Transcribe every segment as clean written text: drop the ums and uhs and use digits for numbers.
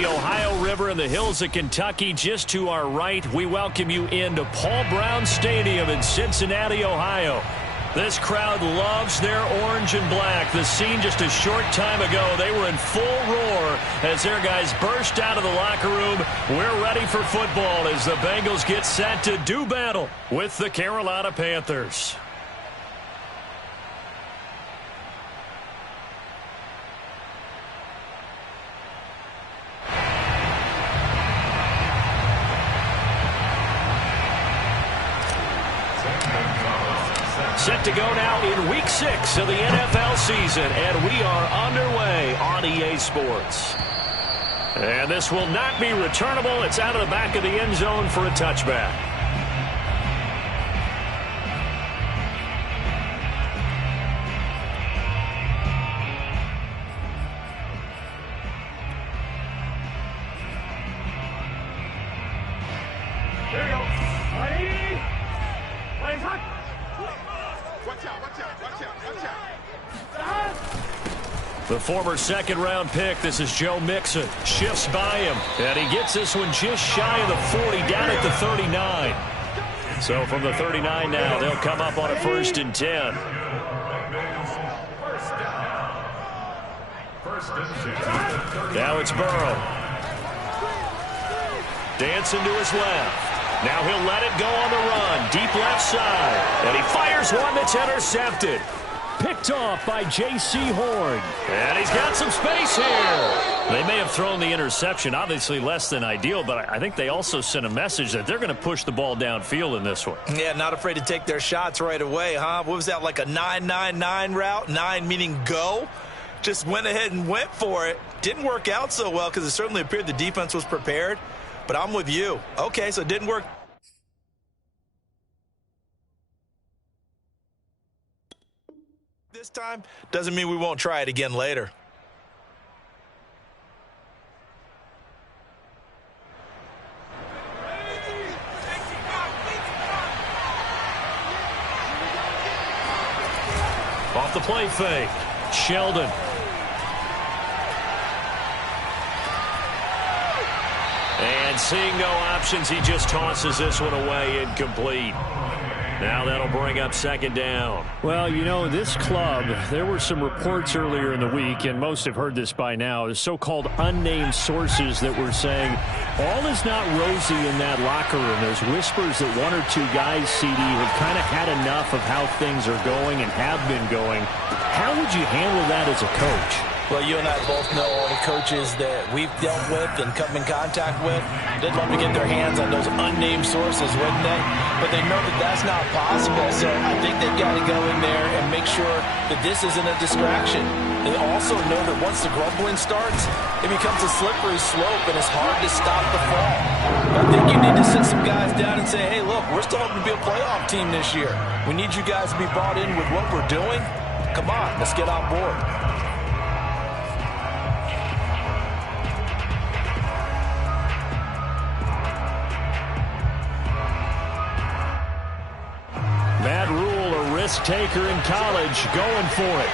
the Ohio River and the hills of Kentucky just to our right. We welcome you into Paul Brown Stadium in Cincinnati, Ohio. This crowd loves their orange and black. The scene just a short time ago, they were in full roar as their guys burst out of the locker room. We're ready for football as the Bengals get set to do battle with the Carolina Panthers. Set to go now in Week 6 of the NFL season, and we are underway on EA Sports. And this will not be returnable. It's out of the back of the end zone for a touchback. There we go. Ready? Plays hot. The former second-round pick, this is Joe Mixon, shifts by him, and he gets this one just shy of the 40, down at the 39. So from the 39 now, they'll come up on a 1st and 10. Now it's Burrow. Dancing to his left. Now he'll let it go on the run, deep left side, and he fires one that's intercepted. Picked off by J.C. Horn. And he's got some space here. They may have thrown the interception, obviously less than ideal, but I think they also sent a message that they're going to push the ball downfield in this one. Yeah, not afraid to take their shots right away, huh? What was that, like a 9-9-9 route? 9 meaning go? Just went ahead and went for it. Didn't work out so well because it certainly appeared the defense was prepared. But I'm with you. Okay, so it didn't work this time. Doesn't mean we won't try it again later. Off the play fake. Sheldon. And seeing no options, he just tosses this one away incomplete. Now that'll bring up 2nd down. Well, you know, this club, there were some reports earlier in the week, and most have heard this by now, the so-called unnamed sources that were saying all is not rosy in that locker room. There's whispers that 1 or 2 guys, CD, have kind of had enough of how things are going and have been going. How would you handle that as a coach? Well, you and I both know all the coaches that we've dealt with and come in contact with. They'd love to get their hands on those unnamed sources, wouldn't they? But they know that that's not possible, so I think they've got to go in there and make sure that this isn't a distraction. They also know that once the grumbling starts, it becomes a slippery slope, and it's hard to stop the fall. I think you need to sit some guys down and say, hey, look, we're still hoping to be a playoff team this year. We need you guys to be bought in with what we're doing. Come on, let's get on board. Matt Rule, a risk taker in college, going for it.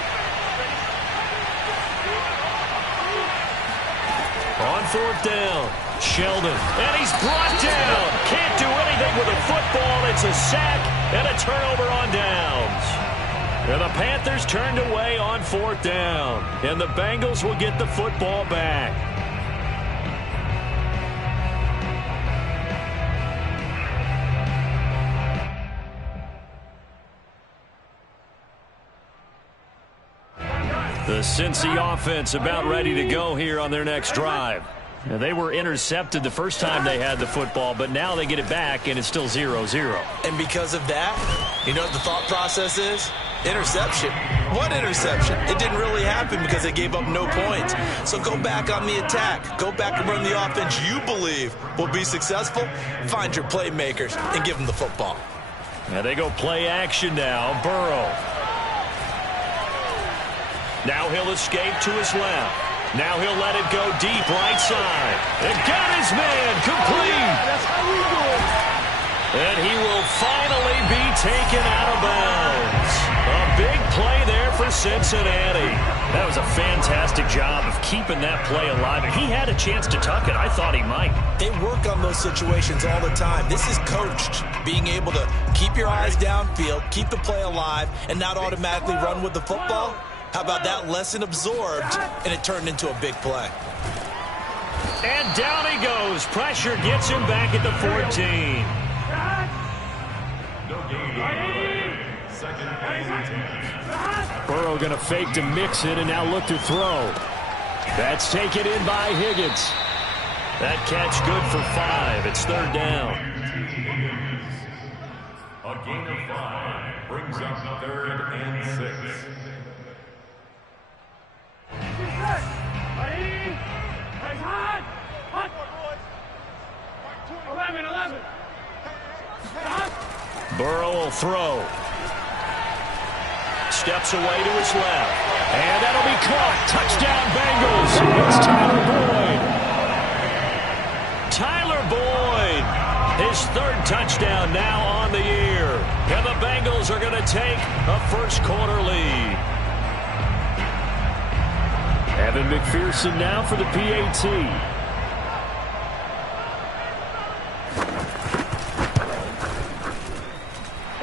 On 4th down, Sheldon, and he's brought down. Can't do anything with a football. It's a sack and a turnover on downs. And the Panthers turned away on 4th down, and the Bengals will get the football back. The Cincy offense about ready to go here on their next drive. Now, they were intercepted the first time they had the football, but now they get it back, and it's still 0-0. And because of that, you know what the thought process is? Interception. What interception? It didn't really happen because they gave up no points. So go back on the attack. Go back and run the offense you believe will be successful. Find your playmakers and give them the football. Now they go play action now. Burrow. Now he'll escape to his left. Now he'll let it go deep right side. And got his man complete. That's how we do it. And he will finally be taken out of bounds. A big play there for Cincinnati. That was a fantastic job of keeping that play alive. And he had a chance to tuck it. I thought he might. They work on those situations all the time. This is coached, being able to keep your eyes downfield, keep the play alive, and not automatically run with the football. How about that lesson absorbed, and it turned into a big play. And down he goes. Pressure gets him back at the 14. Burrow going to fake to mix it and now look to throw. That's taken in by Higgins. That catch good for 5. It's 3rd down. A gain of 5 brings up 3rd and 6. 11. Burrow will throw. Steps away to his left. And that'll be caught. Touchdown Bengals. It's Tyler Boyd. Tyler Boyd. His 3rd touchdown now on the year. And the Bengals are going to take a first-quarter lead. Evan McPherson now for the PAT.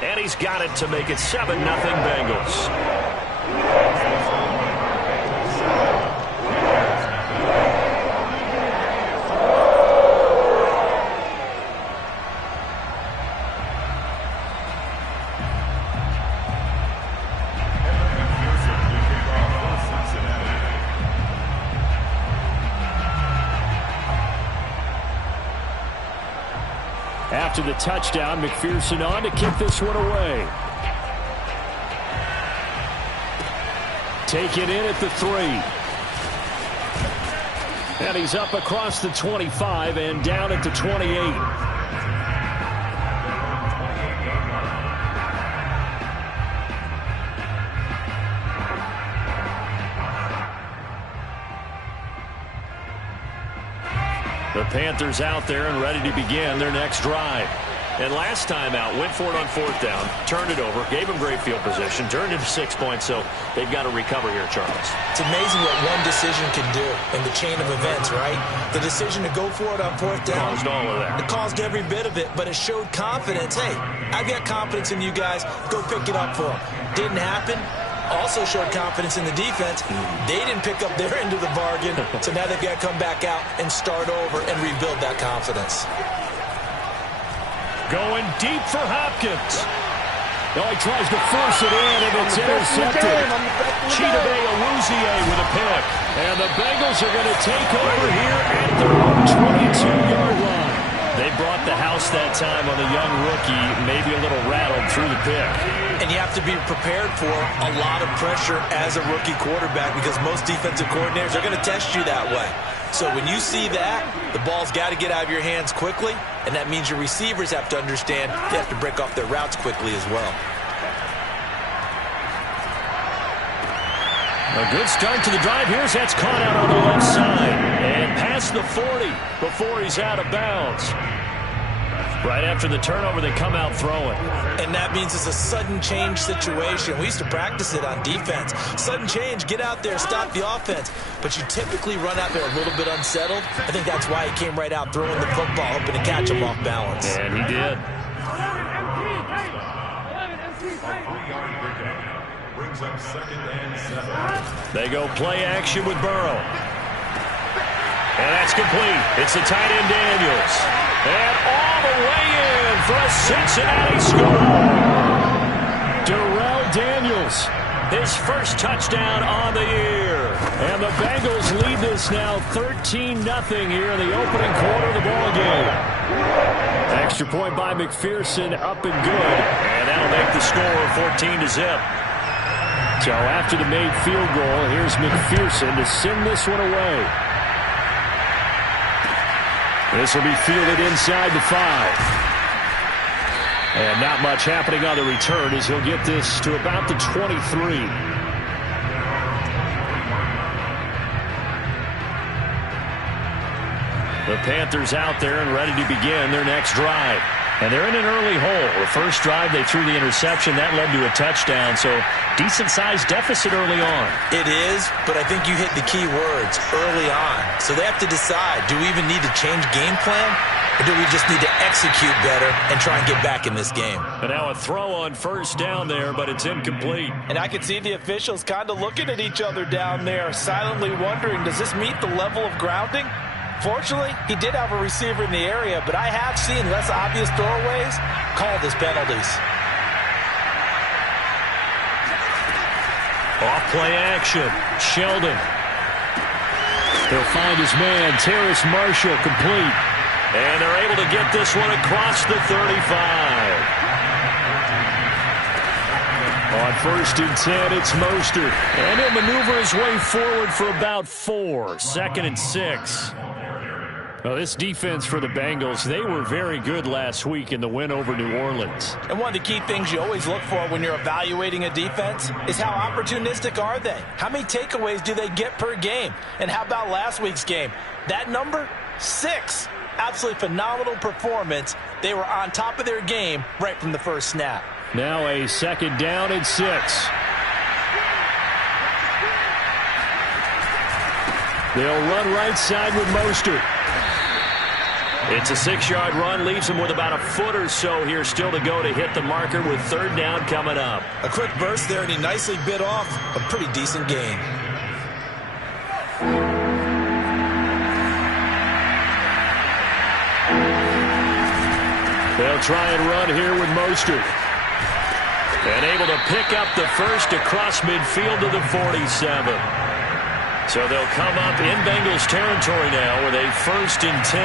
And he's got it to make it 7-0 Bengals. After the touchdown, McPherson on to kick this one away. Take it in at the 3. And he's up across the 25 and down at the 28. The Panthers out there and ready to begin their next drive. And last time out, went for it on 4th down, turned it over, gave him great field position, turned it to 6 points, so they've got to recover here, Charles. It's amazing what one decision can do in the chain of events, right? The decision to go for it on 4th down. Caused all of that. It caused every bit of it, but it showed confidence. Hey, I've got confidence in you guys. Go pick it up for them. Didn't happen. Also showed confidence in the defense. They didn't pick up their end of the bargain, so now they've got to come back out and start over and rebuild that confidence. Going deep for Hopkins. Oh, he tries to force it in, and it's intercepted. Chidobe Awuzie with a pick. And the Bengals are going to take over here at their own 22-yard line. They brought the house that time on the young rookie, maybe a little rattled through the pick. And you have to be prepared for a lot of pressure as a rookie quarterback because most defensive coordinators are going to test you that way. So when you see that, the ball's got to get out of your hands quickly, and that means your receivers have to understand they have to break off their routes quickly as well. A good start to the drive. Here's that's caught out on the left side. And past the 40 before he's out of bounds. Right after the turnover, they come out throwing. And that means it's a sudden change situation. We used to practice it on defense. Sudden change, get out there, stop the offense. But you typically run out there a little bit unsettled. I think that's why he came right out throwing the football, hoping to catch him off balance. And he did. Brings up 2nd and 7. They go play action with Burrow. And that's complete. It's the tight end Daniels. And all the way in for a Cincinnati score. Darrell Daniels. His first touchdown on the year. And the Bengals lead this now 13-0 here in the opening quarter of the ballgame. Extra point by McPherson, up and good. And that'll make the score 14-0. So after the made field goal, here's McPherson to send this one away. This will be fielded inside the 5. And not much happening on the return as he'll get this to about the 23. The Panthers out there and ready to begin their next drive. And they're in an early hole. The first drive, they threw the interception. That led to a touchdown. So decent-sized deficit early on. It is, but I think you hit the key words, early on. So they have to decide, do we even need to change game plan? Or do we just need to execute better and try and get back in this game? And now a throw on first down there, but it's incomplete. And I can see the officials kind of looking at each other down there, silently wondering, does this meet the level of grounding? Fortunately, he did have a receiver in the area, but I have seen less obvious throwaways called as penalties. Off play action. Sheldon. He'll find his man, Terrace Marshall, complete. And they're able to get this one across the 35. On 1st and 10, it's Mostert. And he'll maneuver his way forward for about 4. 2nd and 6. Well, this defense for the Bengals, they were very good last week in the win over New Orleans. And one of the key things you always look for when you're evaluating a defense is how opportunistic are they? How many takeaways do they get per game? And how about last week's game? That number, 6. Absolutely phenomenal performance. They were on top of their game right from the first snap. Now a 2nd down and 6. They'll run right side with Mostert. It's a 6-yard run, leaves him with about a foot or so here still to go to hit the marker with 3rd down coming up. A quick burst there, and he nicely bit off a pretty decent gain. They'll try and run here with Mostert. And able to pick up the first across midfield to the 47. So they'll come up in Bengals territory now with a 1st and 10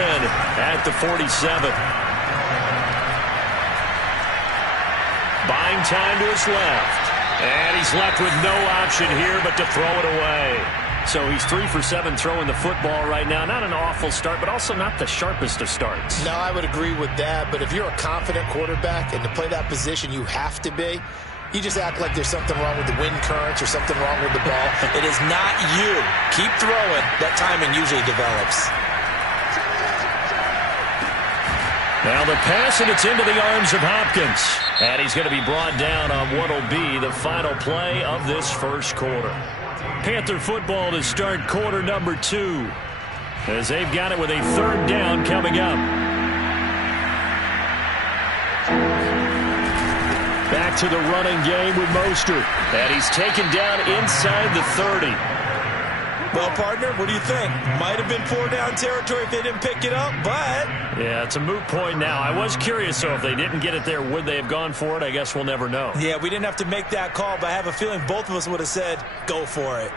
at the 47. Buying time to his left. And he's left with no option here but to throw it away. So he's 3 for 7 throwing the football right now. Not an awful start, but also not the sharpest of starts. No, I would agree with that. But if you're a confident quarterback and to play that position you have to be, you just act like there's something wrong with the wind currents or something wrong with the ball. It is not you. Keep throwing. That timing usually develops. Now the pass, and it's into the arms of Hopkins. And he's going to be brought down on what will be the final play of this first quarter. Panther football to start quarter number 2. As they've got it with a 3rd down coming up. Back to the running game with Mostert. And he's taken down inside the 30. Well, partner, what do you think? Might have been 4-down territory if they didn't pick it up, but... Yeah, it's a moot point now. I was curious, so if they didn't get it there, would they have gone for it? I guess we'll never know. Yeah, we didn't have to make that call, but I have a feeling both of us would have said, go for it.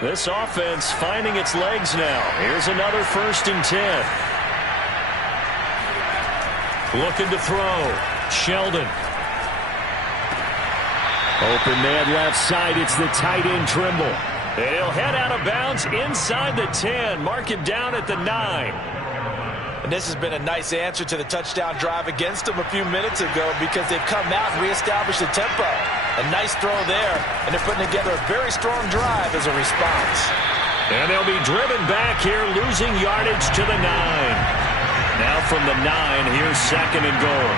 This offense finding its legs now. Here's another 1st and 10. Looking to throw. Sheldon. Open man left side. It's the tight end Trimble. And he'll head out of bounds inside the 10. Mark it down at the 9. And this has been a nice answer to the touchdown drive against them a few minutes ago because they've come out and reestablished the tempo. A nice throw there, and they're putting together a very strong drive as a response. And they'll be driven back here, losing yardage to the 9. Now from the 9, here's 2nd and goal.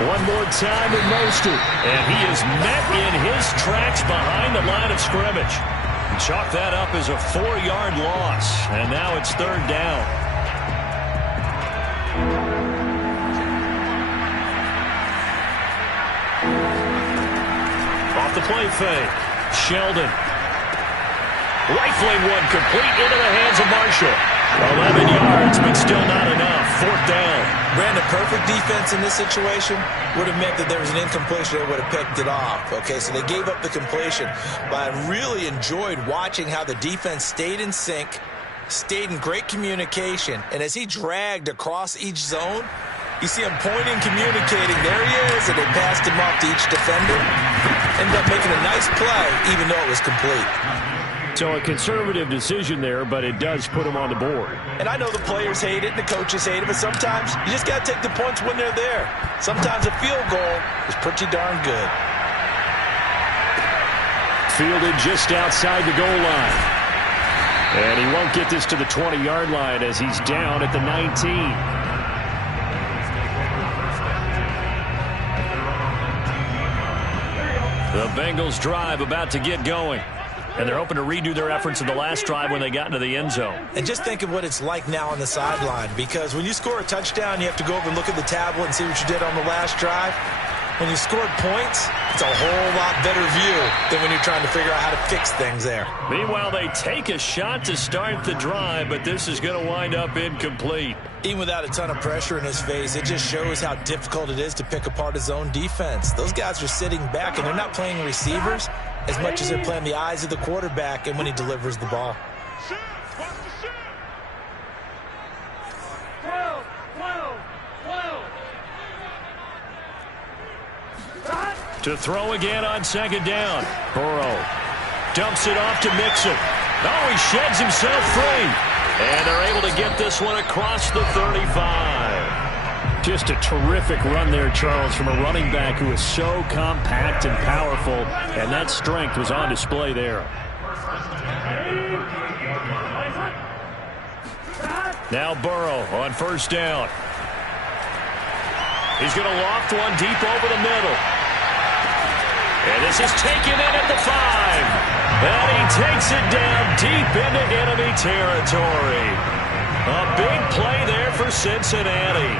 One more time with Mostert, and he is met in his tracks behind the line of scrimmage. Chalk that up as a 4-yard loss, and now it's 3rd down. Off the play fake, Sheldon. Rifling one complete into the hands of Marshall. 11 yards, but still not enough. 4th down. Brandon, perfect defense in this situation would have meant that there was an incompletion. They would have picked it off. Okay, so they gave up the completion. But I really enjoyed watching how the defense stayed in sync, stayed in great communication. And as he dragged across each zone, you see him pointing, communicating. There he is, and they passed him off to each defender. Ended up making a nice play, even though it was complete. So a conservative decision there, but it does put him on the board. And I know the players hate it and the coaches hate it, but sometimes you just got to take the points when they're there. Sometimes a field goal is pretty darn good. Fielded just outside the goal line. And he won't get this to the 20-yard line as he's down at the 19. The Bengals drive about to get going. And they're hoping to redo their efforts in the last drive when they got into the end zone. And just think of what it's like now on the sideline, because when you score a touchdown, you have to go over and look at the tablet and see what you did on the last drive. When you scored points, it's a whole lot better view than when you're trying to figure out how to fix things there. Meanwhile, they take a shot to start the drive, but this is going to wind up incomplete. Even without a ton of pressure in his face, it just shows how difficult it is to pick apart his own defense. Those guys are sitting back, and they're not playing receivers as much as they're playing the eyes of the quarterback and when he delivers the ball. To throw again on second down. Burrow dumps it off to Mixon. Oh, he sheds himself free. And they're able to get this one across the 35. Just a terrific run there, Charles, from a running back who is so compact and powerful, and that strength was on display there. Now Burrow on first down. He's going to loft one deep over the middle. And this is taken in at the 5. And he takes it down deep into enemy territory. A big play there for Cincinnati.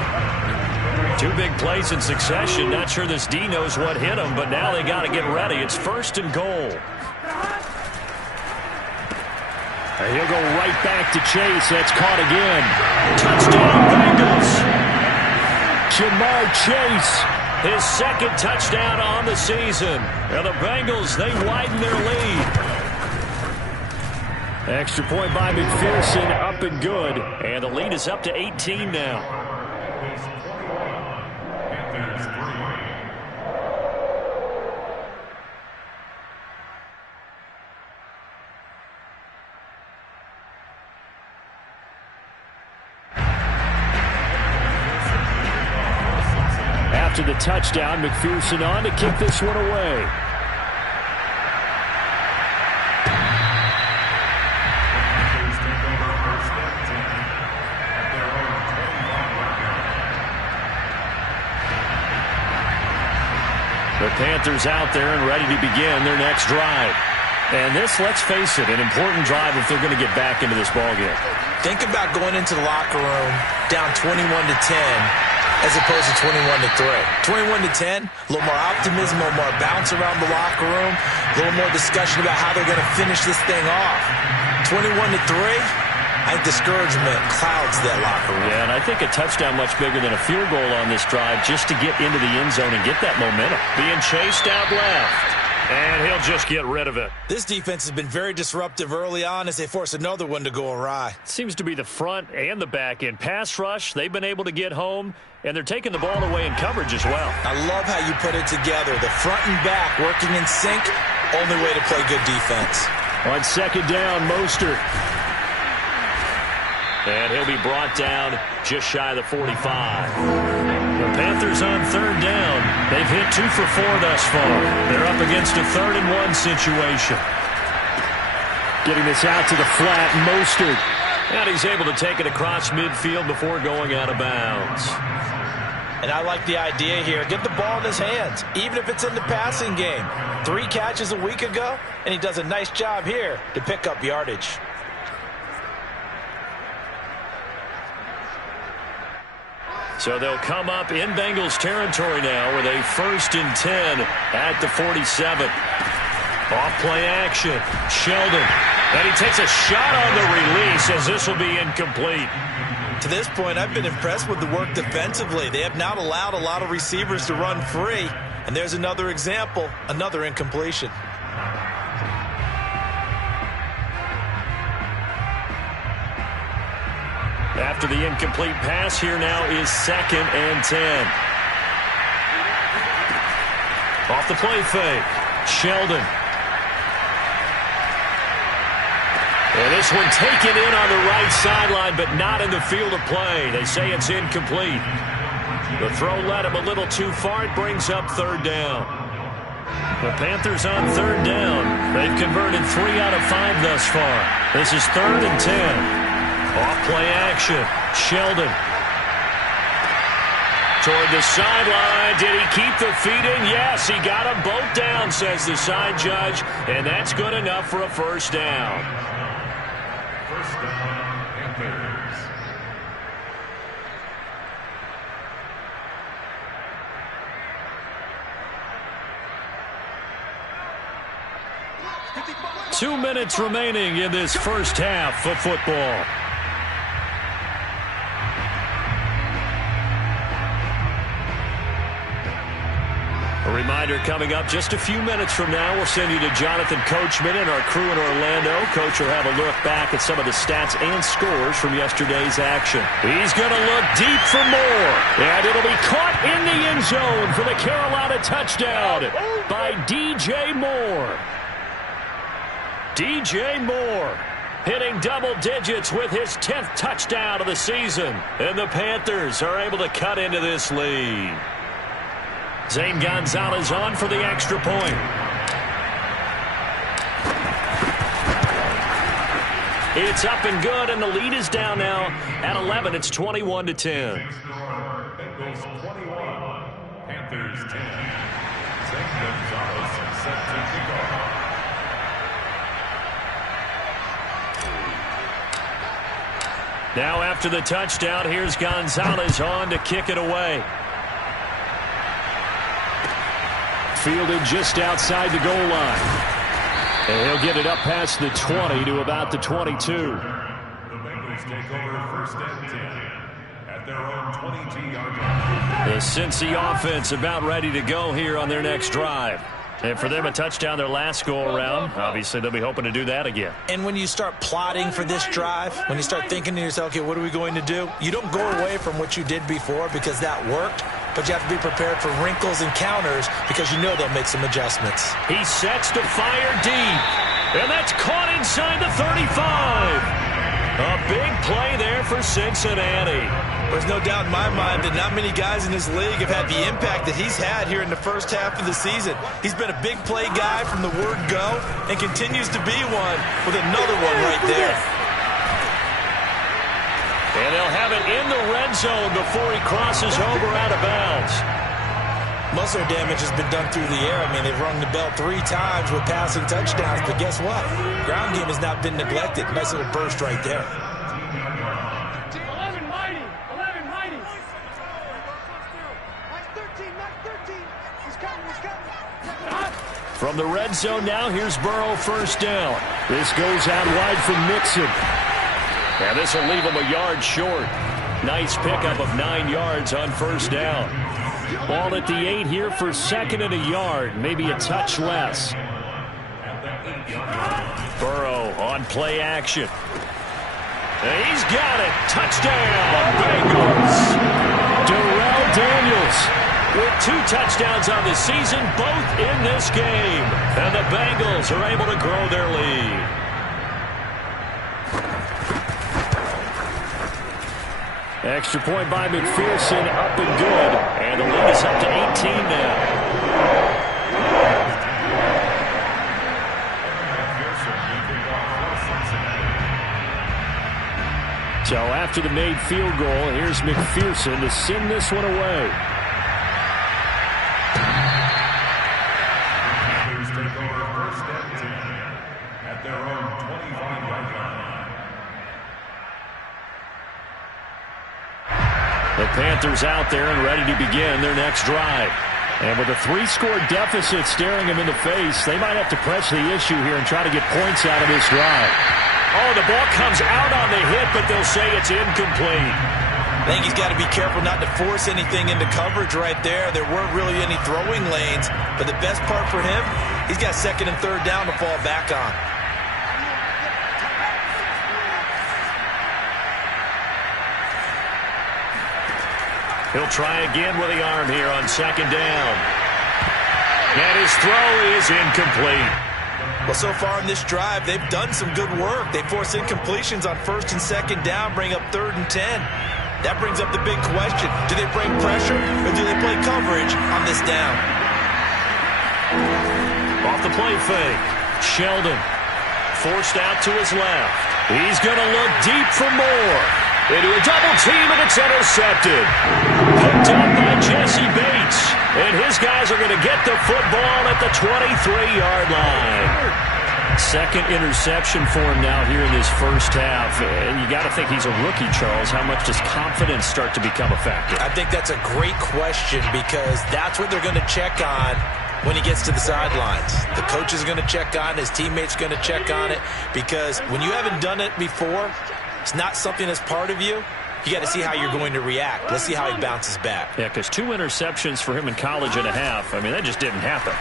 2 big plays in succession. Not sure this D knows what hit him, but now they got to get ready. It's first and goal. And he'll go right back to Chase. That's caught again. Touchdown, Bengals. Jamar Chase. His second touchdown on the season. And the Bengals, they widen their lead. Extra point by McPherson, up and good. And the lead is up to 18 now. After the touchdown, McPherson on to kick this one away. The Panthers out there and ready to begin their next drive. And this, let's face it, an important drive if they're going to get back into this ballgame. Think about going into the locker room down 21-10 as opposed to 21-3. 21-10, a little more optimism, a little more bounce around the locker room, a little more discussion about how they're going to finish this thing off. 21-3, I think discouragement clouds that locker room. Yeah, and I think a touchdown much bigger than a field goal on this drive just to get into the end zone and get that momentum. Being chased out left. And he'll just get rid of it. This defense has been very disruptive early on as they force another one to go awry. Seems to be the front and the back end. Pass rush, they've been able to get home, and they're taking the ball away in coverage as well. I love how you put it together. The front and back working in sync, only way to play good defense. On second down, Mostert. And he'll be brought down just shy of the 45. The Panthers on third down. They've hit 2 for 4 thus far. They're up against a 3rd and 1 situation. Getting this out to the flat, Mostert. And he's able to take it across midfield before going out of bounds. And I like the idea here. Get the ball in his hands, even if it's in the passing game. 3 catches a week ago, and he does a nice job here to pick up yardage. So they'll come up in Bengals territory now with a 1st and 10 at the 47. Off play action. Sheldon. And he takes a shot on the release as this will be incomplete. To this point, I've been impressed with the work defensively. They have not allowed a lot of receivers to run free. And there's another example, another incompletion. After the incomplete pass, here now is 2nd and 10. Off the play fake. Sheldon. And this one taken in on the right sideline, but not in the field of play. They say it's incomplete. The throw led him a little too far. It brings up 3rd down. The Panthers on third down. They've converted 3 out of 5 thus far. This is 3rd and 10. Off play action. Sheldon. Toward the sideline. Did he keep the feet in? Yes, he got them both down, says the side judge. And that's good enough for a first down. First down, Panthers. Two minutes remaining in this first half of football. A reminder coming up just a few minutes from now, we'll send you to Jonathan Coachman and our crew in Orlando. Coach will have a look back at some of the stats and scores from yesterday's action. He's going to look deep for more, and it'll be caught in the end zone for the Carolina touchdown by DJ Moore. DJ Moore hitting double digits with his 10th touchdown of the season, and the Panthers are able to cut into this lead. Zane Gonzalez on for the extra point. It's up and good, and the lead is down now at 11. It's 21-10. Bengals 21, Panthers 10. Zane Gonzalez set to kick off. Now after the touchdown, here's Gonzalez on to kick it away. Fielded just outside the goal line. And he'll get it up past the 20 to about the 22. The Bengals take over first and 10 at their own 22-yard line. The Cincy offense about ready to go here on their next drive. And for them, a touchdown their last go-around. Obviously, they'll be hoping to do that again. And when you start plotting for this drive, when you start thinking to yourself, okay, what are we going to do? You don't go away from what you did before because that worked, but you have to be prepared for wrinkles and counters because you know they'll make some adjustments. He sets to fire deep, and that's caught inside the 35. A big play there for Cincinnati. There's no doubt in my mind that not many guys in this league have had the impact that he's had here in the first half of the season. He's been a big play guy from the word go and continues to be one with another one right there. And they'll have it in the red zone before he crosses over out of bounds. Most of their damage has been done through the air. I mean, they've rung the bell 3 times with passing touchdowns, but guess what? Ground game has not been neglected. Nice little burst right there. From the red zone now, here's Burrow first down. This goes out wide from Mixon. And this will leave him a yard short. Nice pickup of 9 yards on first down. Ball at the 8 here for second and a yard, maybe a touch less. Burrow on play action. And he's got it. Touchdown, Bengals. Darrell Daniels with 2 touchdowns on the season, both in this game. And the Bengals are able to grow their lead. Extra point by McPherson, up and good. And the lead is up to 18 now. So after the made field goal, here's McPherson to send this one away. The Panthers out there and ready to begin their next drive. And with a 3-score deficit staring them in the face, they might have to press the issue here and try to get points out of this drive. Oh, the ball comes out on the hit, but they'll say it's incomplete. I think he's got to be careful not to force anything into coverage right there. There weren't really any throwing lanes, but the best part for him, he's got second and third down to fall back on. He'll try again with the arm here on second down. And his throw is incomplete. Well, so far in this drive, they've done some good work. They force incompletions on first and second down, bring up 3rd and 10. That brings up the big question. Do they bring pressure or do they play coverage on this down? off the play fake. Sheldon forced out to his left. He's going to look deep for more. Into a double team, and it's intercepted. Picked up by Jesse Bates. And his guys are going to get the football at the 23-yard line. Second interception for him now here in this first half. And you got to think he's a rookie, Charles. How much does confidence start to become a factor? I think that's a great question because that's what they're going to check on when he gets to the sidelines. The coach is going to check on it. His teammates going to check on it because when you haven't done it before, it's not something that's part of you. You got to see how you're going to react. Let's see how he bounces back. Yeah, because 2 interceptions for him in college and a half. I mean, that just didn't happen.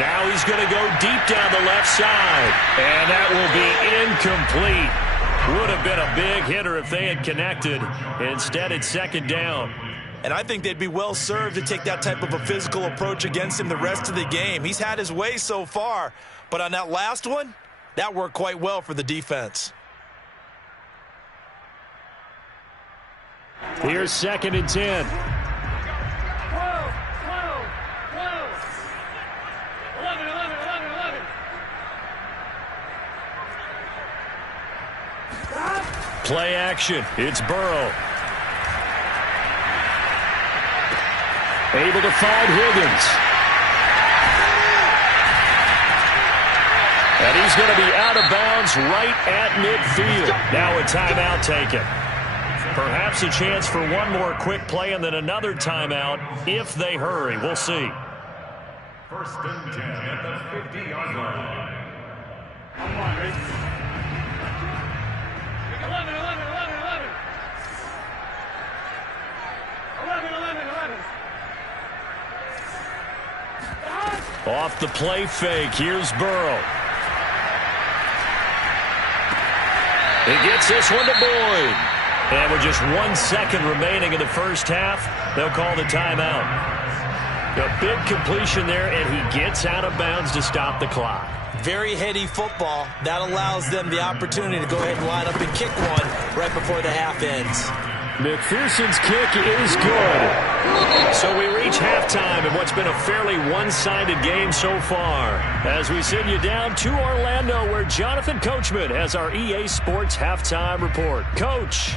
Now he's going to go deep down the left side. And that will be incomplete. Would have been a big hitter if they had connected. Instead, it's second down. And I think they'd be well served to take that type of a physical approach against him the rest of the game. He's had his way so far. But on that last one, that worked quite well for the defense. Here's 2nd and 10. Play action. It's Burrow. Able to find Higgins. And he's going to be out of bounds right at midfield. Now a timeout taken. Perhaps a chance for one more quick play and then another timeout if they hurry. We'll see. 1st and 10 at the 50-yard line. 11. Off the play fake. Here's Burrow. He gets this one to Boyd. And with just 1 second remaining in the first half, they'll call the timeout. A big completion there, and he gets out of bounds to stop the clock. Very heady football. That allows them the opportunity to go ahead and line up and kick one right before the half ends. McPherson's kick is good. So we reach halftime in what's been a fairly one-sided game so far. As we send you down to Orlando, where Jonathan Coachman has our EA Sports Halftime Report. Coach.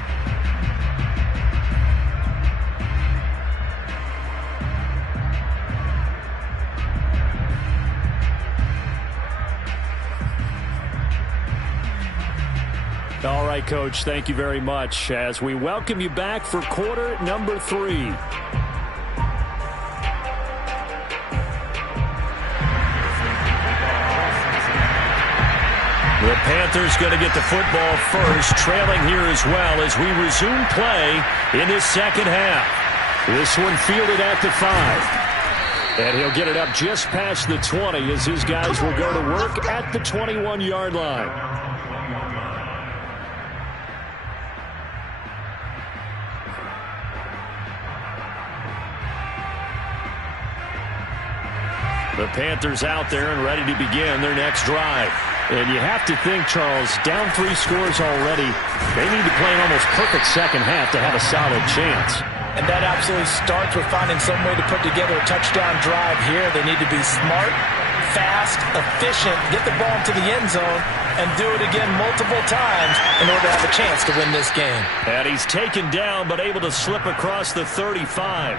All right, Coach, thank you very much as we welcome you back for quarter number 3. The Panthers going to get the football first, trailing here as well as we resume play in this second half. This one fielded at the 5. And he'll get it up just past the 20 as his guys will go to work at the 21-yard line. The Panthers out there and ready to begin their next drive. And you have to think, Charles, down 3 scores already. They need to play an almost perfect second half to have a solid chance. And that absolutely starts with finding some way to put together a touchdown drive here. They need to be smart, fast, efficient, get the ball into the end zone, and do it again multiple times in order to have a chance to win this game. And he's taken down but able to slip across the 35.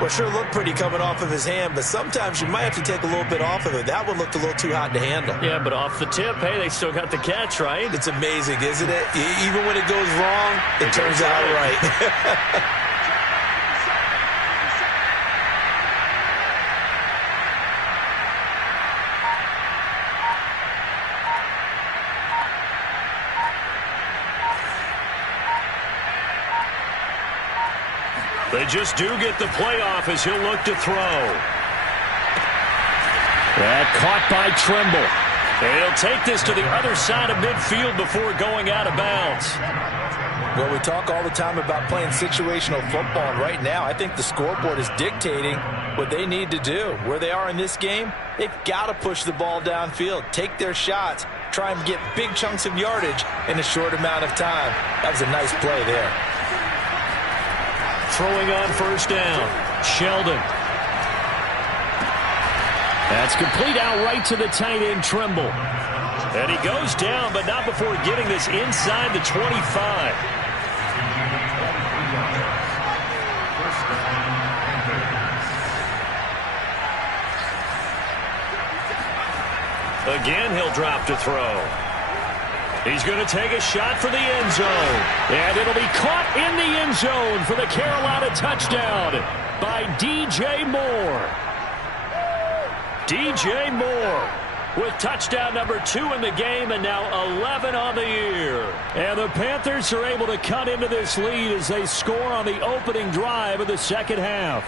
Well, sure looked pretty coming off of his hand, but sometimes you might have to take a little bit off of it. That one looked a little too hot to handle. Yeah, but off the tip, hey, they still got the catch, right? It's amazing, isn't it? Even when it goes wrong, it turns out right. They just do get the playoff as he'll look to throw. That caught by Trimble. And he'll take this to the other side of midfield before going out of bounds. Well, we talk all the time about playing situational football, and right now I think the scoreboard is dictating what they need to do. Where they are in this game, they've got to push the ball downfield, take their shots, try and get big chunks of yardage in a short amount of time. That was a nice play there. throwing on first down. Sheldon. That's complete out right to the tight end, Trimble. And he goes down, but not before getting this inside the 25. Again, he'll drop to throw. He's going to take a shot for the end zone. And it'll be caught in the end zone for the Carolina touchdown by DJ Moore. DJ Moore with touchdown number 2 in the game and now 11 on the year. And the Panthers are able to cut into this lead as they score on the opening drive of the second half.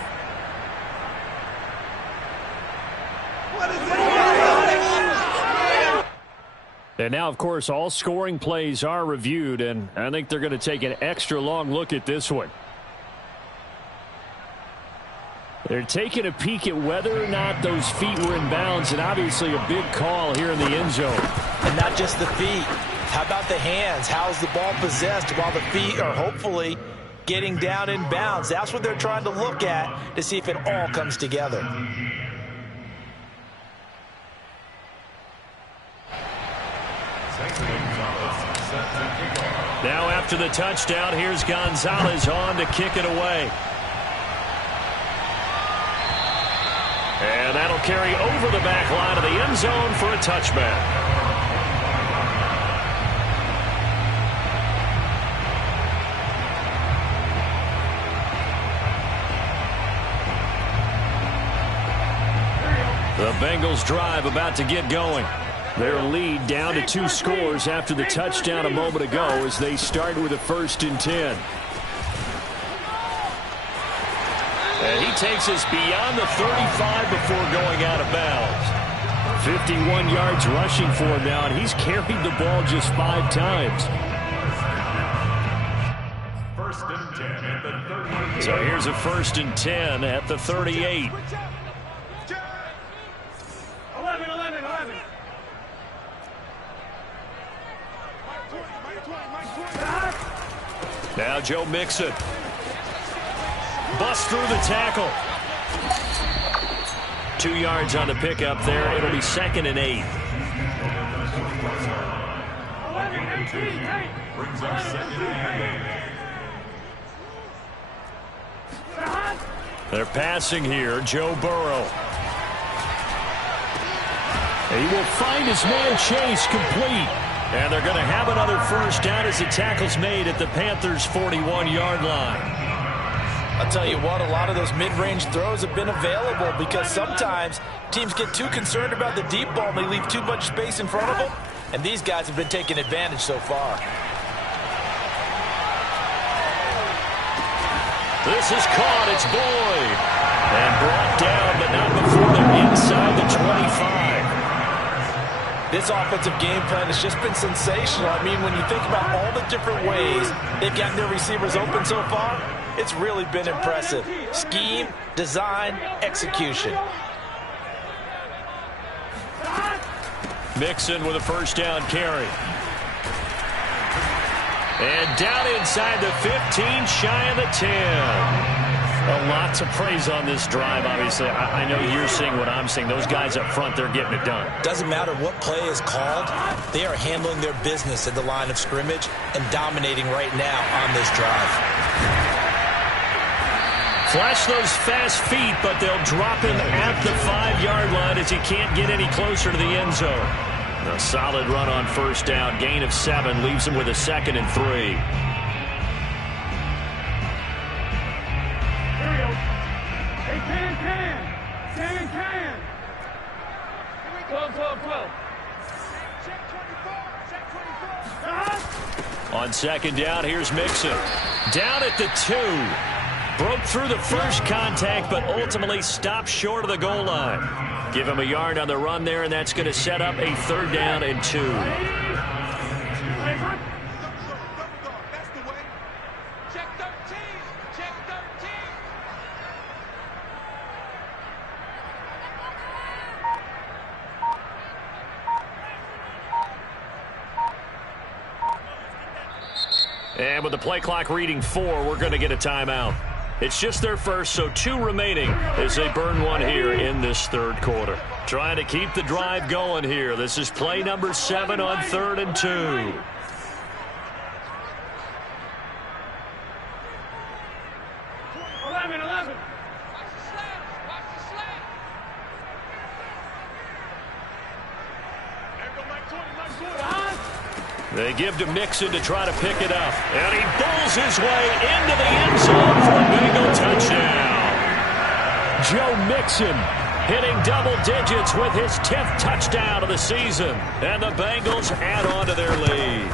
And now, of course, all scoring plays are reviewed, and I think they're going to take an extra long look at this one. They're taking a peek at whether or not those feet were in bounds, and obviously a big call here in the end zone. And not just the feet. How about the hands? How's the ball possessed while the feet are hopefully getting down in bounds? That's what they're trying to look at to see if it all comes together. Now after the touchdown, here's Gonzalez on to kick it away. And that'll carry over the back line of the end zone for a touchback. The Bengals drive about to get going. Their lead down to 2 scores after the touchdown a moment ago as they start with a 1st and 10. And he takes us beyond the 35 before going out of bounds. 51 yards rushing for him now, and he's carried the ball just 5 times. 1st and 10 at the 38. So here's a 1st and 10 at the 38. 11. Now Joe Mixon. Bust through the tackle. 2 yards on the pickup there. It'll be 2nd and 8. Brings up 2nd and 8. They're passing here. Joe Burrow. He will find his man Chase complete. And they're going to have another 1st down as the tackle's made at the Panthers' 41-yard line. I'll tell you what, a lot of those mid-range throws have been available because sometimes teams get too concerned about the deep ball and they leave too much space in front of them. And these guys have been taking advantage so far. This is caught. It's Boyd. And brought down, but not before they're inside the 25. This offensive game plan has just been sensational. I mean, when you think about all the different ways they've gotten their receivers open so far, it's really been impressive. Scheme, design, execution. Mixon with a 1st down carry. And down inside the 15, shy of the 10. A lot to praise on this drive, obviously. I know you're seeing what I'm seeing. Those guys up front, they're getting it done. Doesn't matter what play is called. They are handling their business at the line of scrimmage and dominating right now on this drive. Flash those fast feet, but they'll drop him at the 5-yard line as he can't get any closer to the end zone. A solid run on 1st down. Gain of 7 leaves him with a 2nd and 3. On 2nd down, here's Mixon. Down at the 2. Broke through the first contact, but ultimately stopped short of the goal line. Give him a yard on the run there, and that's going to set up a 3rd down and 2. And with the play clock reading 4, we're going to get a timeout. It's just their first, so 2 remaining as they burn one here in this third quarter. Trying to keep the drive going here. This is play number 7 on 3rd and 2. 11. They give to Mixon to try to pick it up. And he bulls his way into the end zone for a Bengal touchdown. Joe Mixon hitting double digits with his 10th touchdown of the season. And the Bengals add on to their lead.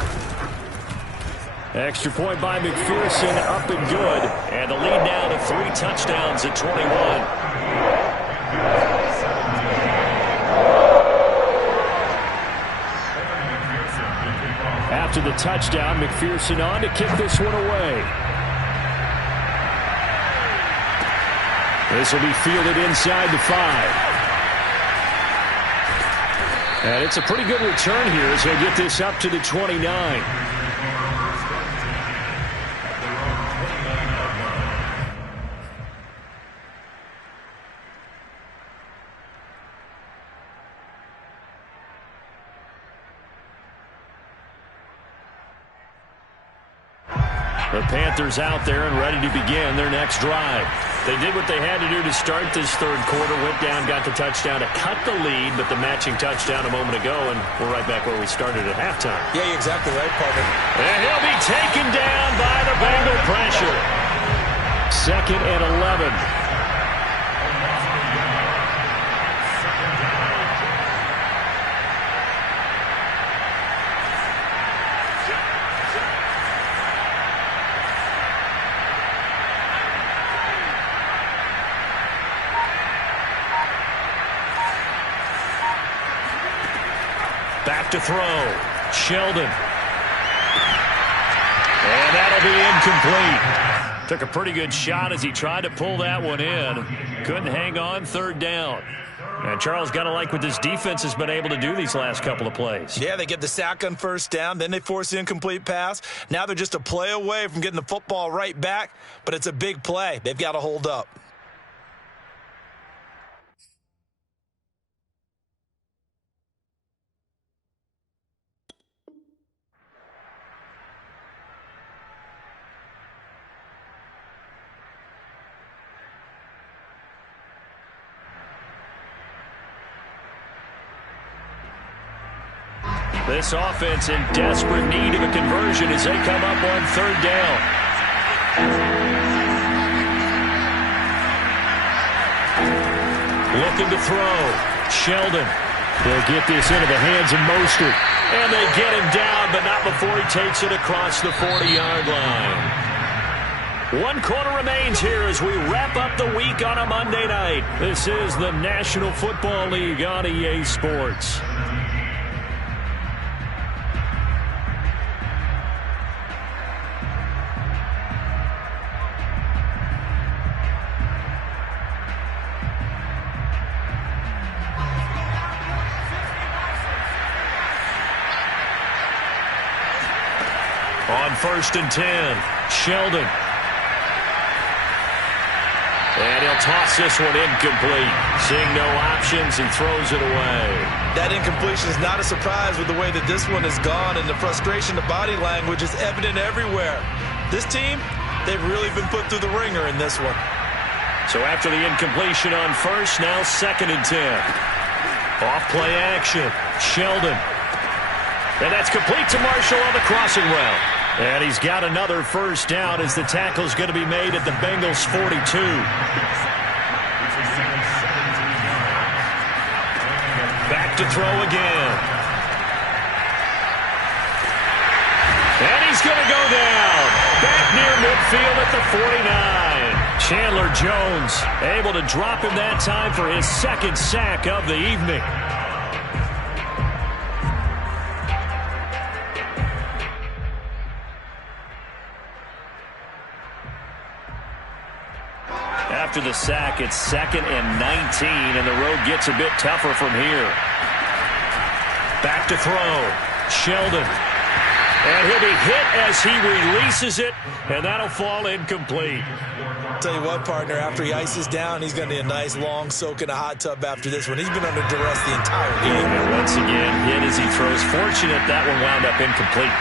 Extra point by McPherson, up and good. And the lead now to 3 touchdowns at 21. After the touchdown, McPherson on to kick this one away. This will be fielded inside the 5. And it's a pretty good return here as they get this up to the 29. The Panthers out there and ready to begin their next drive. They did what they had to do to start this third quarter. Went down, got the touchdown to cut the lead, but the matching touchdown a moment ago, and we're right back where we started at halftime. Yeah, you're exactly right, partner. And he'll be taken down by the Bengal pressure. 2nd and 11. Back to throw. Sheldon. And that'll be incomplete. Took a pretty good shot as he tried to pull that one in. Couldn't hang on, 3rd down. And Charles, got to like what this defense has been able to do these last couple of plays. Yeah, they get the sack on 1st down, then they force the incomplete pass. Now they're just a play away from getting the football right back, but it's a big play. They've got to hold up. This offense in desperate need of a conversion as they come up on 3rd down. Looking to throw. Sheldon. They'll get this into the hands of Mostert. And they get him down, but not before he takes it across the 40-yard line. 1 quarter remains here as we wrap up the week on a Monday night. This is the National Football League on EA Sports. On 1st and 10, Sheldon. And he'll toss this one incomplete. Seeing no options, he throws it away. That incompletion is not a surprise with the way that this one has gone, and the frustration, the body language is evident everywhere. This team, they've really been put through the ringer in this one. So after the incompletion on 1st, now 2nd and 10. Off play action, Sheldon. And that's complete to Marshall on the crossing route. And he's got another 1st down as the tackle's going to be made at the Bengals' 42. Back to throw again. And he's going to go down. Back near midfield at the 49. Chandler Jones able to drop him that time for his 2nd sack of the evening. After the sack, it's 2nd and 19, and the road gets a bit tougher from here. Back to throw. Sheldon. And he'll be hit as he releases it, and that'll fall incomplete. Tell you what, partner, after he ices down, he's going to need a nice long soak in a hot tub after this one. He's been under duress the entire game. And once again, hit as he throws. Fortunate that one wound up incomplete.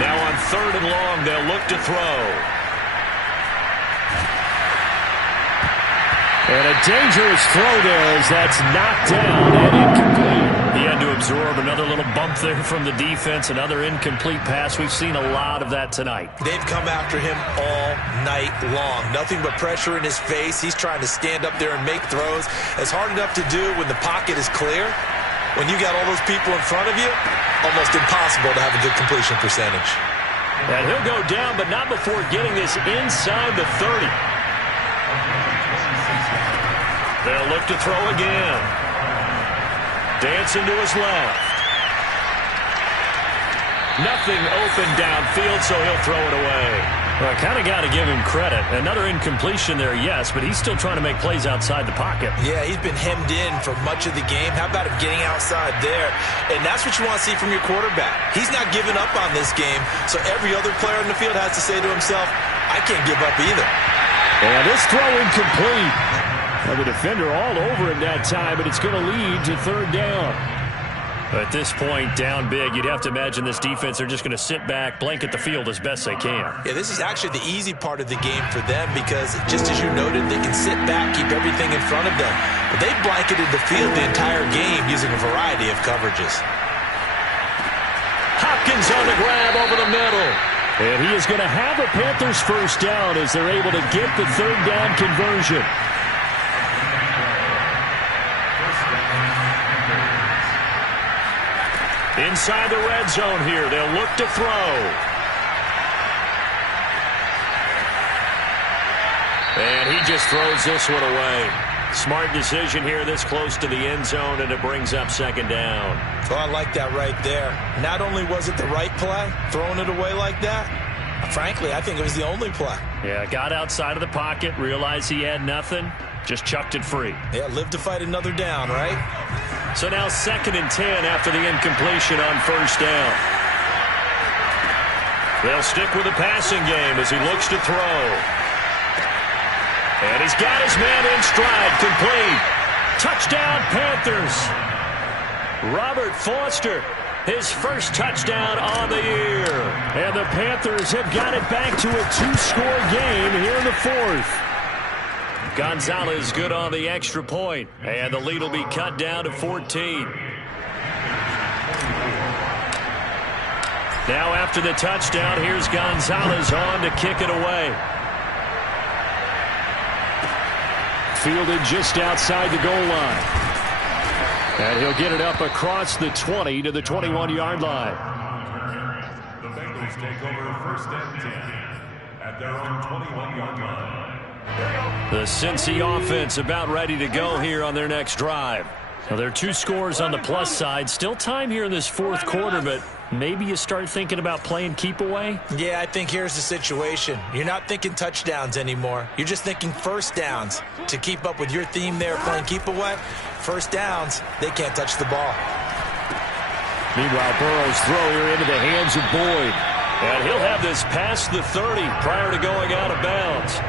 Now on 3rd and long, they'll look to throw. And a dangerous throw there as that's knocked down and incomplete. He had to absorb another little bump there from the defense, another incomplete pass. We've seen a lot of that tonight. They've come after him all night long. Nothing but pressure in his face. He's trying to stand up there and make throws. It's hard enough to do when the pocket is clear. When you got all those people in front of you, almost impossible to have a good completion percentage. And he'll go down, but not before getting this inside the 30. They'll look to throw again. Dancing to his left. Nothing open downfield, so he'll throw it away. Well, I kind of got to give him credit. Another incompletion there, yes, but he's still trying to make plays outside the pocket. Yeah, he's been hemmed in for much of the game. How about him getting outside there? And that's what you want to see from your quarterback. He's not giving up on this game, so every other player in the field has to say to himself, I can't give up either. And this throw incomplete. Well, the defender all over him that time, but it's going to lead to 3rd down. At this point, down big, you'd have to imagine this defense are just going to sit back, blanket the field as best they can. Yeah, this is actually the easy part of the game for them because, just as you noted, they can sit back, keep everything in front of them. But they've blanketed the field the entire game using a variety of coverages. Hopkins on the grab over the middle. And he is going to have a Panthers 1st down as they're able to get the 3rd down conversion. Inside the red zone here, they'll look to throw. And he just throws this one away. Smart decision here this close to the end zone, and it brings up 2nd down. Oh, I like that right there. Not only was it the right play, throwing it away like that, frankly, I think it was the only play. Yeah, got outside of the pocket, realized he had nothing, just chucked it free. Yeah, live to fight another down, right? So now 2nd and 10 after the incompletion on 1st down. They'll stick with the passing game as he looks to throw. And he's got his man in stride, complete. Touchdown, Panthers. Robert Foster, his first touchdown on the year. And the Panthers have got it back to a 2-score game here in the 4th. Gonzalez good on the extra point, and the lead will be cut down to 14. Now after the touchdown, here's Gonzalez on to kick it away. Fielded just outside the goal line. And he'll get it up across the 20 to the 21-yard line. The Bengals take over 1st and 10 at their own 21-yard line. The Cincy offense about ready to go here on their next drive. Now, there are 2 scores on the plus side. Still time here in this 4th quarter, but maybe you start thinking about playing keep away? Yeah, I think here's the situation. You're not thinking touchdowns anymore. You're just thinking 1st downs. To keep up with your theme there, playing keep away, 1st downs, they can't touch the ball. Meanwhile, Burrow's throw here into the hands of Boyd. And he'll have this past the 30 prior to going out of bounds.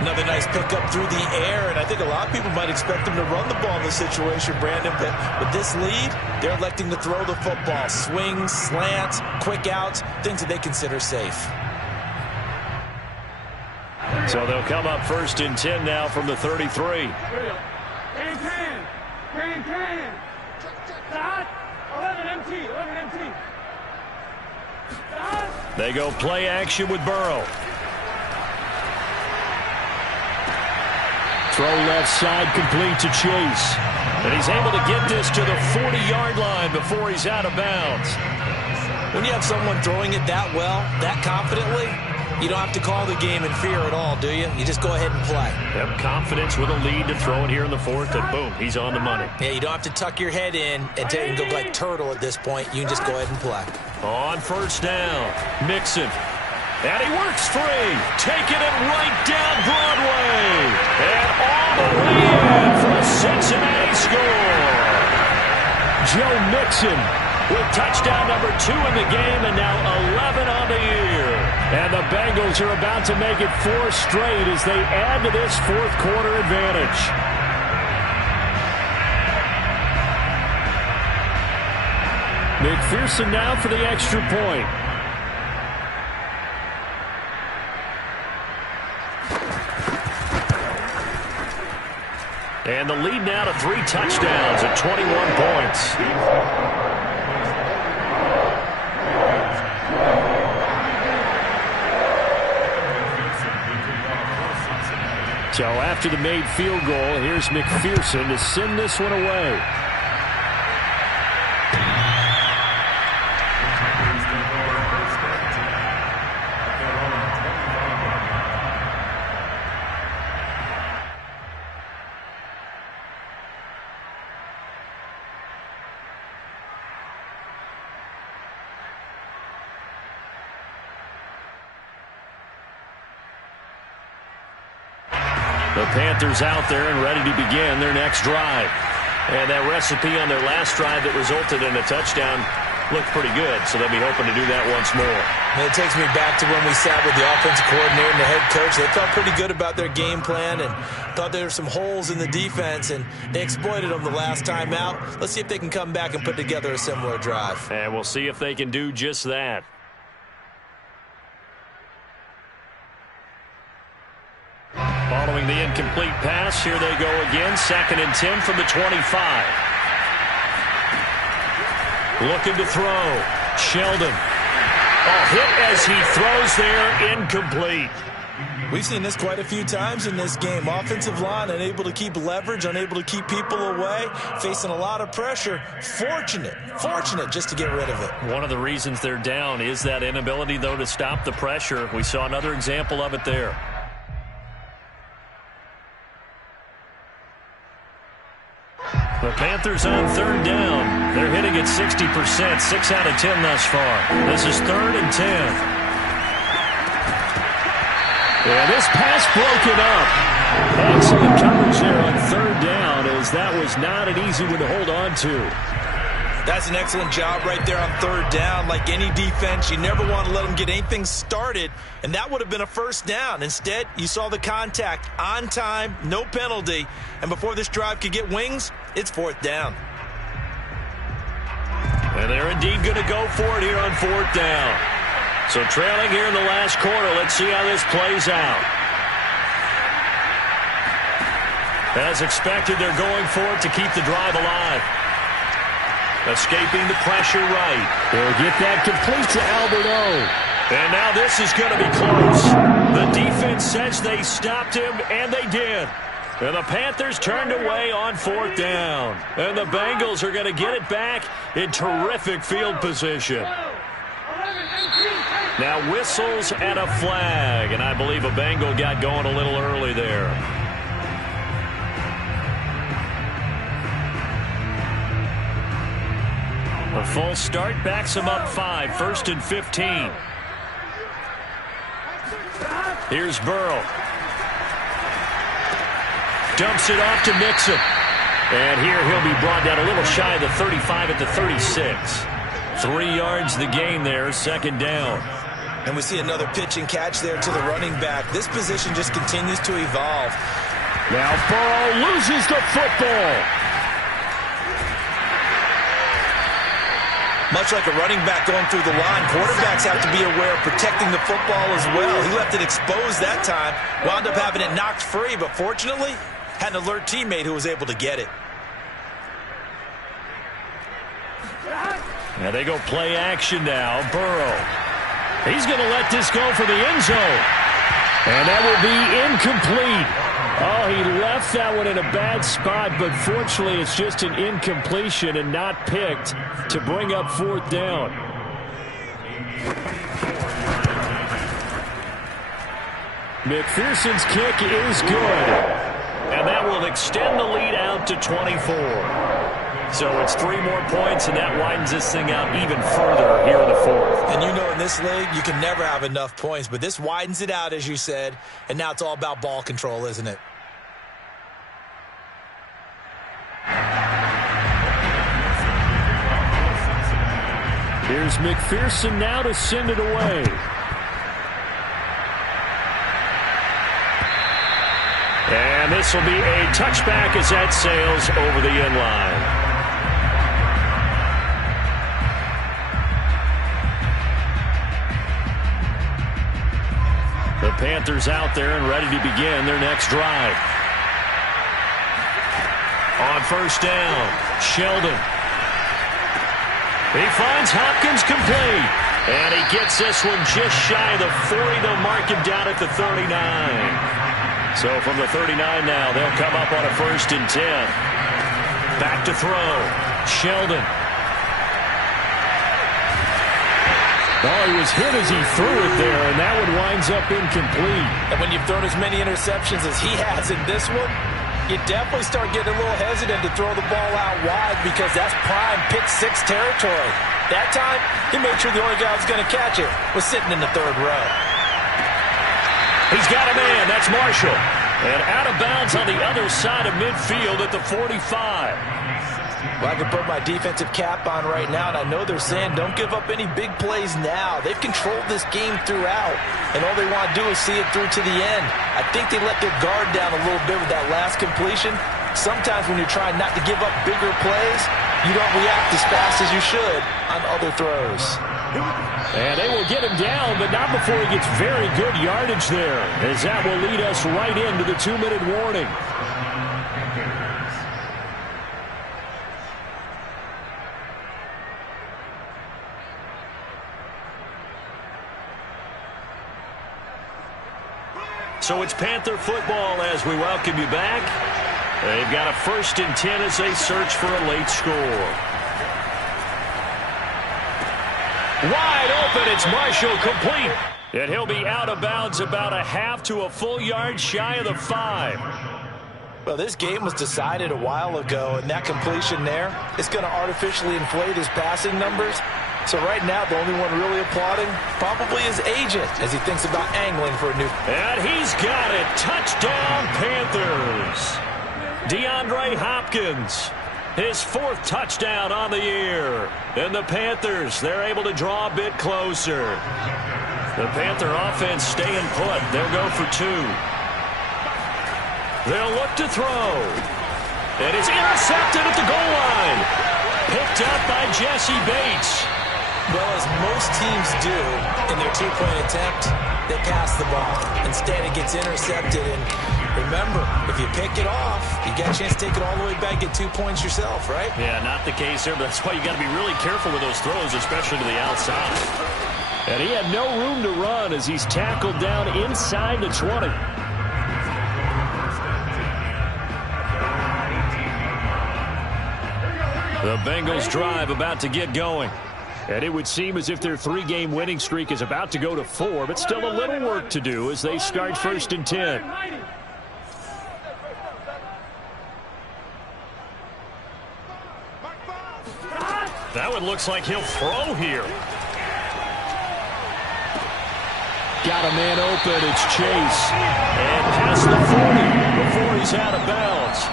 Another nice pickup through the air, and I think a lot of people might expect them to run the ball in this situation, Brandon, but with this lead, they're electing to throw the football. Swings, slants, quick outs, things that they consider safe. So they'll come up 1st and 10 now from the 33. They go play action with Burrow. Throw left side complete to Chase. And he's able to get this to the 40-yard line before he's out of bounds. When you have someone throwing it that well, that confidently, you don't have to call the game in fear at all, do you? You just go ahead and play. Yep, confidence with a lead to throw it here in the 4th, and boom, he's on the money. Yeah, you don't have to tuck your head in and go like turtle at this point. You can just go ahead and play. On 1st down, Mixon. And he works free, taking it right down Broadway. And all the way in for a Cincinnati score. Joe Mixon with touchdown number 2 in the game and now 11 on the year. And the Bengals are about to make it 4 straight as they add to this fourth quarter advantage. McPherson now for the extra point. And the lead now to 3 touchdowns at 21 points. So after the made field goal, here's McPherson to send this one away. The Panthers out there and ready to begin their next drive. And that recipe on their last drive that resulted in a touchdown looked pretty good, so they'll be hoping to do that once more. And it takes me back to when we sat with the offensive coordinator and the head coach. They felt pretty good about their game plan and thought there were some holes in the defense, and they exploited them the last time out. Let's see if they can come back and put together a similar drive. And we'll see if they can do just that. Following the incomplete pass, here they go again. 2nd and 10 from the 25. Looking to throw. Sheldon. Hit as he throws there, incomplete. We've seen this quite a few times in this game. Offensive line unable to keep leverage, unable to keep people away, facing a lot of pressure. Fortunate just to get rid of it. One of the reasons they're down is that inability, though, to stop the pressure. We saw another example of it there. The Panthers on 3rd down. They're hitting at 60%, 6 out of 10 thus far. This is 3rd and 10. And this pass broken up. Excellent coverage there on 3rd down, as that was not an easy one to hold on to. That's an excellent job right there on 3rd down. Like any defense, you never want to let them get anything started, and that would have been a 1st down. Instead, you saw the contact on time, no penalty, and before this drive could get wings, it's 4th down. And they're indeed going to go for it here on 4th down. So trailing here in the last quarter, let's see how this plays out. As expected, they're going for it to keep the drive alive. Escaping the pressure right. They'll get that complete to Albert O. And now this is going to be close. The defense says they stopped him, and they did. And the Panthers turned away on 4th down. And the Bengals are going to get it back in terrific field position. Now whistles and a flag. And I believe a Bengal got going a little early there. A full start backs him up 5. 1st and 15. Here's Burrow. Dumps it off to Mixon. And here he'll be brought down a little shy of the 35 at the 36. 3 yards the gain there, 2nd down. And we see another pitch and catch there to the running back. This position just continues to evolve. Now Burrow loses the football. Much like a running back going through the line, quarterbacks have to be aware of protecting the football as well. He left it exposed that time, wound up having it knocked free, but fortunately, had an alert teammate who was able to get it. Now they go play action now. Burrow. He's going to let this go for the end zone. And that will be incomplete. Oh, he left that one in a bad spot, but fortunately it's just an incompletion and not picked to bring up 4th down. McPherson's kick is good. And that will extend the lead out to 24. So it's 3 more points, and that widens this thing out even further here in the 4th. And you know in this league, you can never have enough points, but this widens it out, as you said, and now it's all about ball control, isn't it? Here's McPherson now to send it away. And this will be a touchback as that sails over the end line. The Panthers out there and ready to begin their next drive. On first down, Sheldon. He finds Hopkins complete. And he gets this one just shy of the 40. They'll mark him down at the 39. So from the 39 now, they'll come up on a 1st and 10. Back to throw. Sheldon. Oh, he was hit as he threw it there, and that one winds up incomplete. And when you've thrown as many interceptions as he has in this one, you definitely start getting a little hesitant to throw the ball out wide because that's prime pick 6 territory. That time, he made sure the only guy who was going to catch it was sitting in the 3rd row. He's got a man. That's Marshall. And out of bounds on the other side of midfield at the 45. Well, I can put my defensive cap on right now, and I know they're saying don't give up any big plays now. They've controlled this game throughout, and all they want to do is see it through to the end. I think they let their guard down a little bit with that last completion. Sometimes when you're trying not to give up bigger plays, you don't react as fast as you should on other throws. And they will get him down, but not before he gets very good yardage there, as that will lead us right into the 2-minute warning. So it's Panther football as we welcome you back. They've got a 1st and 10 as they search for a late score. Wide open, it's Marshall complete. And he'll be out of bounds about a half to a full yard shy of the 5. Well, this game was decided a while ago, and that completion there is going to artificially inflate his passing numbers. So right now, the only one really applauding probably his agent as he thinks about angling for a new... And he's got it. Touchdown, Panthers. DeAndre Hopkins. His 4th touchdown on the year. And the Panthers, they're able to draw a bit closer. The Panther offense staying put. They'll go for 2. They'll look to throw. And it's intercepted at the goal line. Picked up by Jesse Bates. Well, as most teams do in their 2-point attempt, they pass the ball. Instead, it gets intercepted. And remember, if you pick it off, you got a chance to take it all the way back, get 2 points yourself, right? Yeah, not the case there, but that's why you got to be really careful with those throws, especially to the outside. And he had no room to run as he's tackled down inside the 20. The Bengals drive about to get going. And it would seem as if their 3-game winning streak is about to go to 4, but still a little work to do as they start 1st and 10. That one looks like he'll throw here. Got a man open. It's Chase. And past the 40 before he's out of bounds.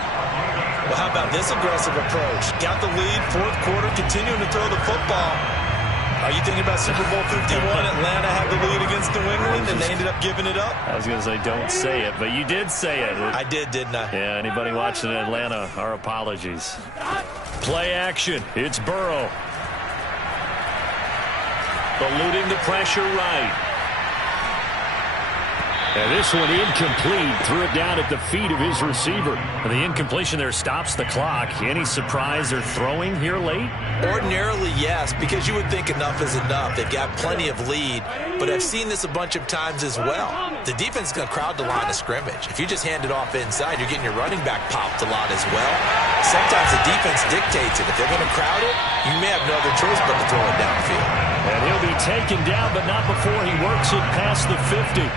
Well, how about this aggressive approach? Got the lead, 4th quarter, continuing to throw the football. Are you thinking about Super Bowl 51? Atlanta had the lead against New England, and they ended up giving it up? I was going to say, don't say it, but you did say it. I did, didn't I? Yeah, anybody watching in Atlanta, our apologies. Play action. It's Burrow. Eluding the pressure right. And this one incomplete. Threw it down at the feet of his receiver. And the incompletion there stops the clock. Any surprise they're throwing here late? Ordinarily, yes, because you would think enough is enough. They've got plenty of lead, but I've seen this a bunch of times as well. The defense is going to crowd the line of scrimmage. If you just hand it off inside, you're getting your running back popped a lot as well. Sometimes the defense dictates it. If they're going to crowd it, you may have no other choice but to throw it downfield. And he'll be taken down, but not before he works it past the 50.